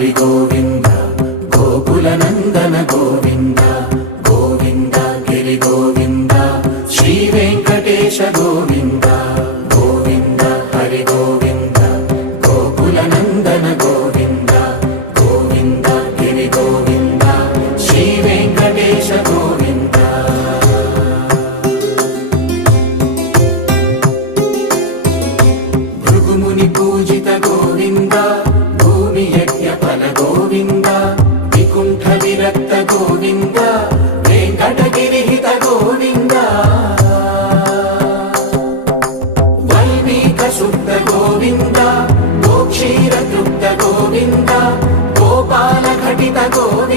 హరి గోవింద గోకుల నందన గోవింద గోవింద గిరి గోవింద శ్రీ వెంకటేశ గోవింద గోవింద హరి గోవింద గోకుల నందన గోవింద గోవింద గిరి గోవింద శ్రీ వెంకటేశ గోవింద భృగుముని పూజిత గోవింద భూమి యజ్ఞ ఫల గోవింద వికుంఠ విరక్త గోవింద వెంకటగిరిహిత గోవింద వల్మీక శుద్ధ గోవింద గోక్షీర తృప్త గోవింద గోపాల ఘటిత గోవింద